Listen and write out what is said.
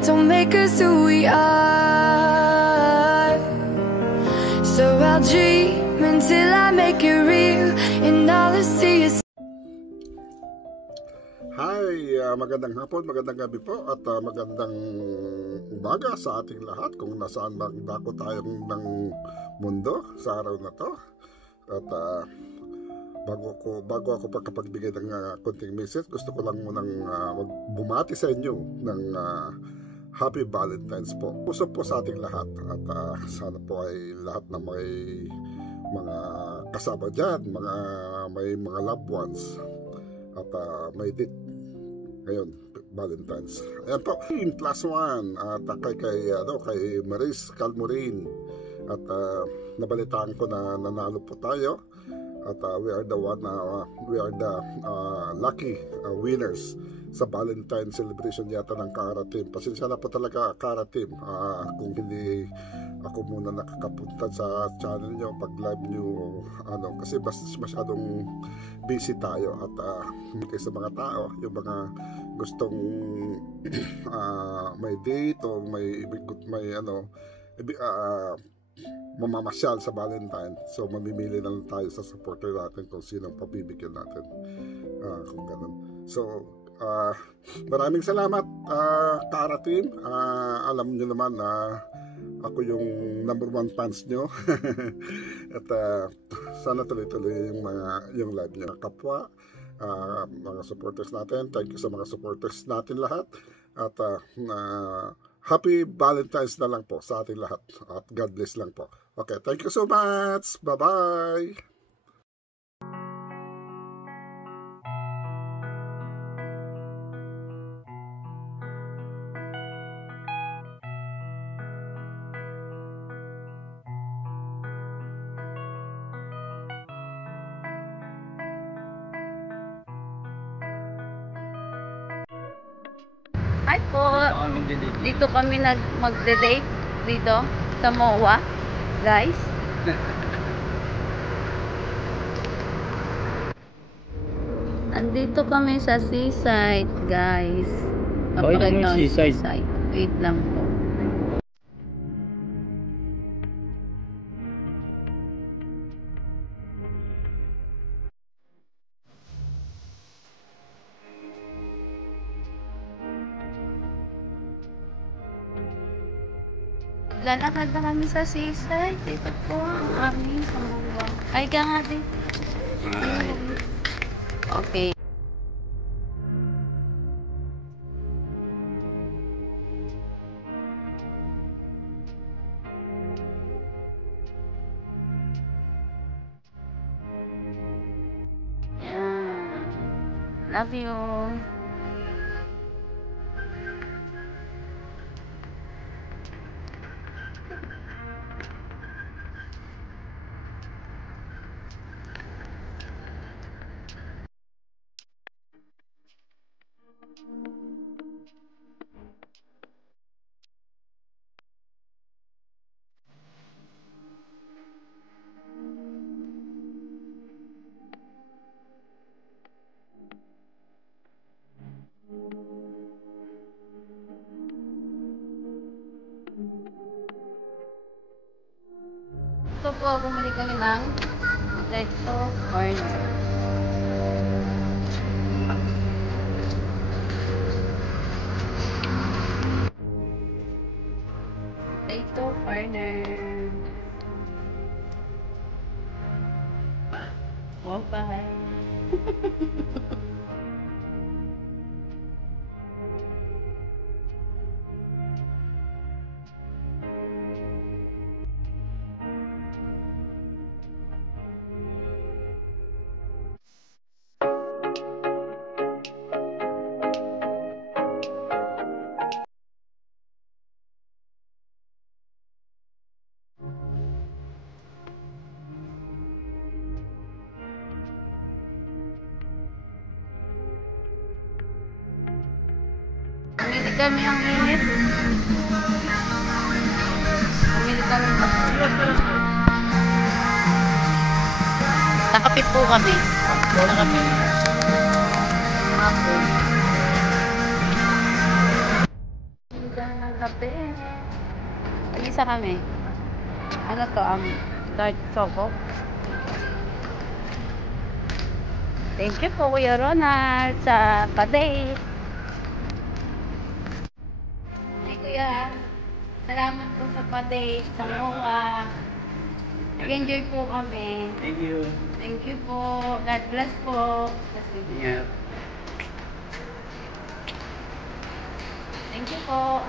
don't make us who we are. So I'll dream until I make it real, and all I see is. Hi, magandang hapon, magandang gabi po, at magandang umaga sa ating lahat kung nasaan mang dako tayong ng mundo sa araw na to. At bago ako pagkapagbigay ng konting message, gusto ko lang munang bumati sa inyo ng Happy Valentine's po. Puso po sa ating lahat, at sana po ay lahat na may mga kasama dyan, may mga loved ones, at may date ngayon, Valentine's. Ayan po, +1 at kay Maris Calmorin, at nabalitaan ko na nanalo po tayo, at we are the lucky winners sa Valentine celebration yata ng Kara Team. Pasensya na po talaga, Kara Team, kung hindi ako muna nakakapunta sa channel nyo pag live nyo, kasi masyadong busy tayo, at sa mga tao, yung mga gustong may date o may mamamasyal sa Valentine, so mamimili na lang tayo sa supporter natin kung sinong pabibigyan natin, kung ganun. So maraming salamat, Kara Team. Alam nyo naman na ako yung #1 fans nyo. At sana tuloy-tuloy yung live nyo, kapwa, mga supporters natin. Thank you sa mga supporters natin lahat, at Happy Valentine's na lang po sa ating lahat, at God bless lang po. Okay, thank you so much. Bye-bye. Hi po. Dito kami magde-date dito sa MOA, guys. Andito kami sa seaside, guys. Seaside. Wait lang po. Lalakad na kami sa seaside. Ito po ang aming pamangwa. Ay ka nga din. Okay. Yeah. Love you. Ito po, bumili kami ng potato corner. Potato corner. Wow, bye. Bumili kami ang init. Bumili kami. Nakapit po kami. Nakapit. Ako. kape. Mag-isa kami. Ano to, dark choco. Thank you po, Kuya Ronald, sa pa-date. Hey, Kuya. Salamat po sa pa-date, sa MOA. Nag-enjoy po kami. Thank you. Thank you po. God bless po. Yeah. Thank you po.